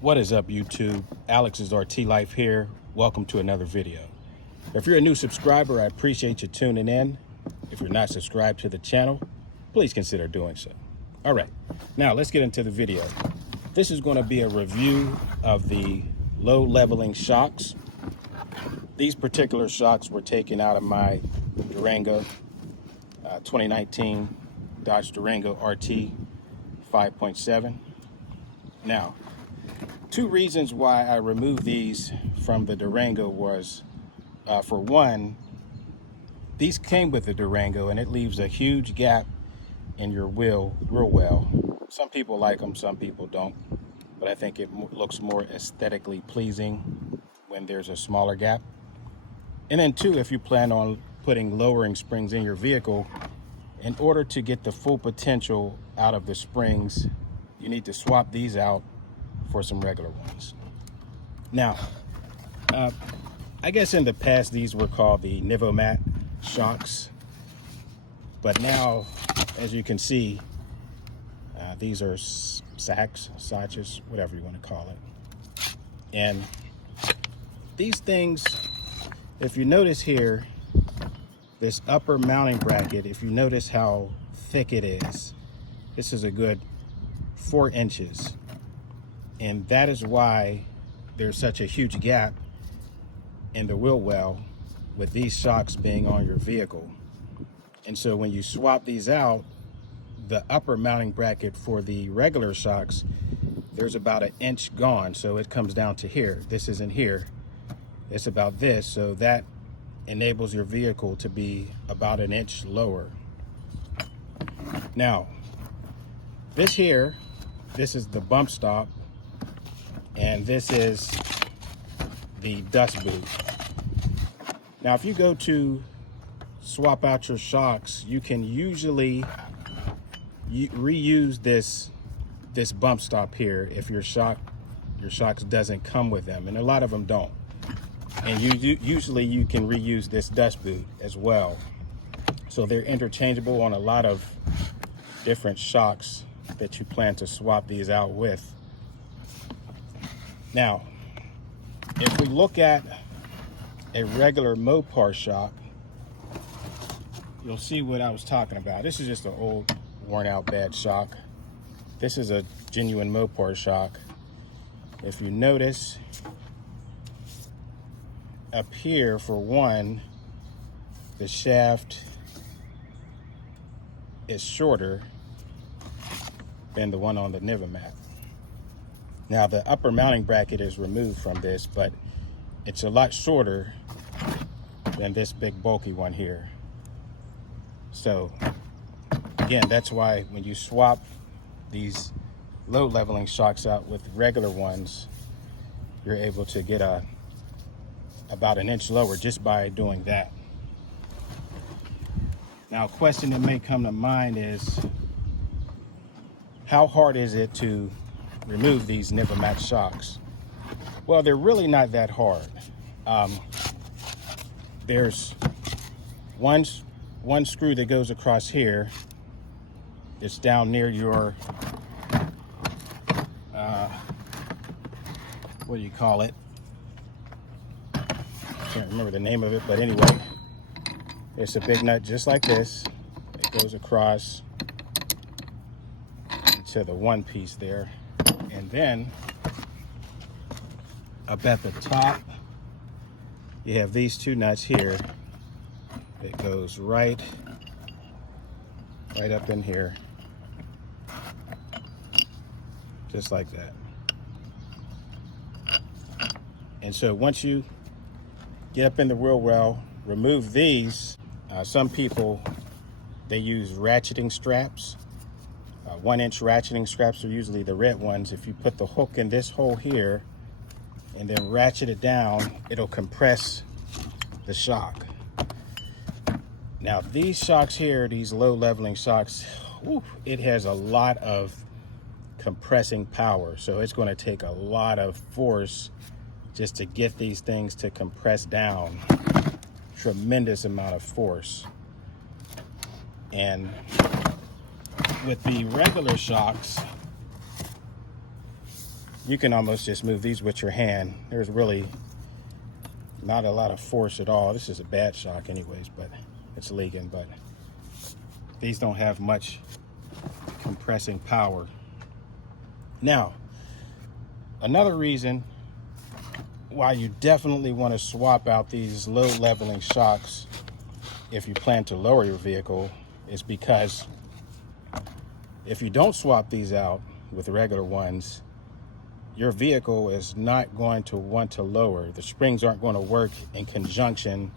What is up, YouTube? Alex's RT Life here. Welcome to another video. If you're a new subscriber, I appreciate you tuning in. If you're not subscribed to the channel, please consider doing so. All right, now let's get into the video. This is going to be a review of the low leveling shocks. These particular shocks were taken out of my Durango 2019 Dodge Durango RT 5.7. Now, two reasons why I removed these from the Durango was, for one, these came with the Durango and it leaves a huge gap in your wheel real well. Some people like them, some people don't, but I think it looks more aesthetically pleasing when there's a smaller gap. And then two, if you plan on putting lowering springs in your vehicle, in order to get the full potential out of the springs, you need to swap these out for some regular ones. Now, I guess in the past these were called the Nivomat shocks, but now, as you can see, these are sachs, whatever you want to call it. And these things, if you notice here, this upper mounting bracket, if you notice how thick it is, this is a good 4 inches. And that is why there's such a huge gap in the wheel well with these shocks being on your vehicle. And so when you swap these out, the upper mounting bracket for the regular shocks, there's about 1 inch gone. So it comes down to here. This isn't here. It's about this. So that enables your vehicle to be about 1 inch lower. Now, this here, this is the bump stop, and this is the dust boot. Now, if you go to swap out your shocks, you can usually reuse this bump stop here if your shocks doesn't come with them, and a lot of them don't. And usually you can reuse this dust boot as well. So they're interchangeable on a lot of different shocks that you plan to swap these out with. Now, if we look at a regular Mopar shock, you'll see what I was talking about. This is just an old, worn out, bad shock. This is a genuine Mopar shock. If you notice, up here, for one, the shaft is shorter than the one on the Nivomat. Now, the upper mounting bracket is removed from this, but it's a lot shorter than this big bulky one here. So again, that's why when you swap these low leveling shocks out with regular ones, you're able to get about 1 inch lower just by doing that. Now, a question that may come to mind is, how hard is it to remove these Nivomat shocks? Well, they're really not that hard. There's one screw that goes across here. It's down near your, what do you call it? Can't remember the name of it, but anyway, it's a big nut just like this. It goes across to the one piece there. And then up at the top, you have these two nuts here. It goes right up in here, just like that. And so once you get up in the wheel well, remove these. Some people, they use ratcheting straps. 1 inch ratcheting straps are usually the red ones. If you put the hook in this hole here and then ratchet it down, it'll compress the shock. Now, these shocks here, these low leveling shocks, it has a lot of compressing power. So it's going to take a lot of force just to get these things to compress down. Tremendous amount of force. And with the regular shocks, you can almost just move these with your hand. There's really not a lot of force at all. This is a bad shock anyways, but it's leaking. But these don't have much compressing power. Now, another reason why you definitely want to swap out these low leveling shocks if you plan to lower your vehicle is because if you don't swap these out with regular ones, your vehicle is not going to want to lower. The springs aren't going to work in conjunction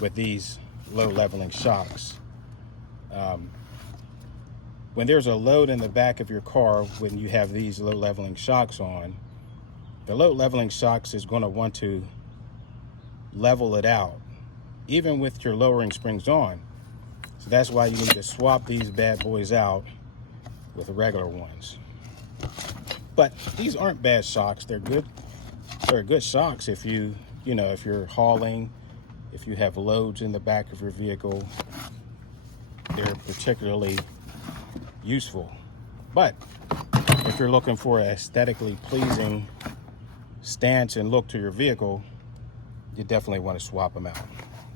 with these low leveling shocks. When there's a load in the back of your car, when you have these low leveling shocks on, the low leveling shocks is going to want to level it out, even with your lowering springs on. So that's why you need to swap these bad boys out with the regular ones. But these aren't bad shocks. They're good. They're good shocks if if you're hauling, if you have loads in the back of your vehicle. They're particularly useful. But if you're looking for an aesthetically pleasing stance and look to your vehicle, you definitely want to swap them out.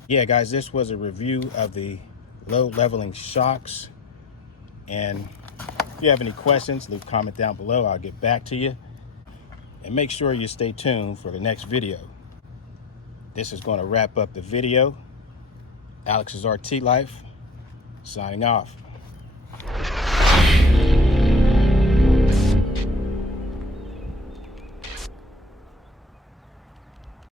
Yeah, guys, this was a review of the low leveling shocks. And if you have any questions, leave a comment down below. I'll get back to you. And make sure you stay tuned for the next video. This is going to wrap up the video. Alex's RT Life, signing off.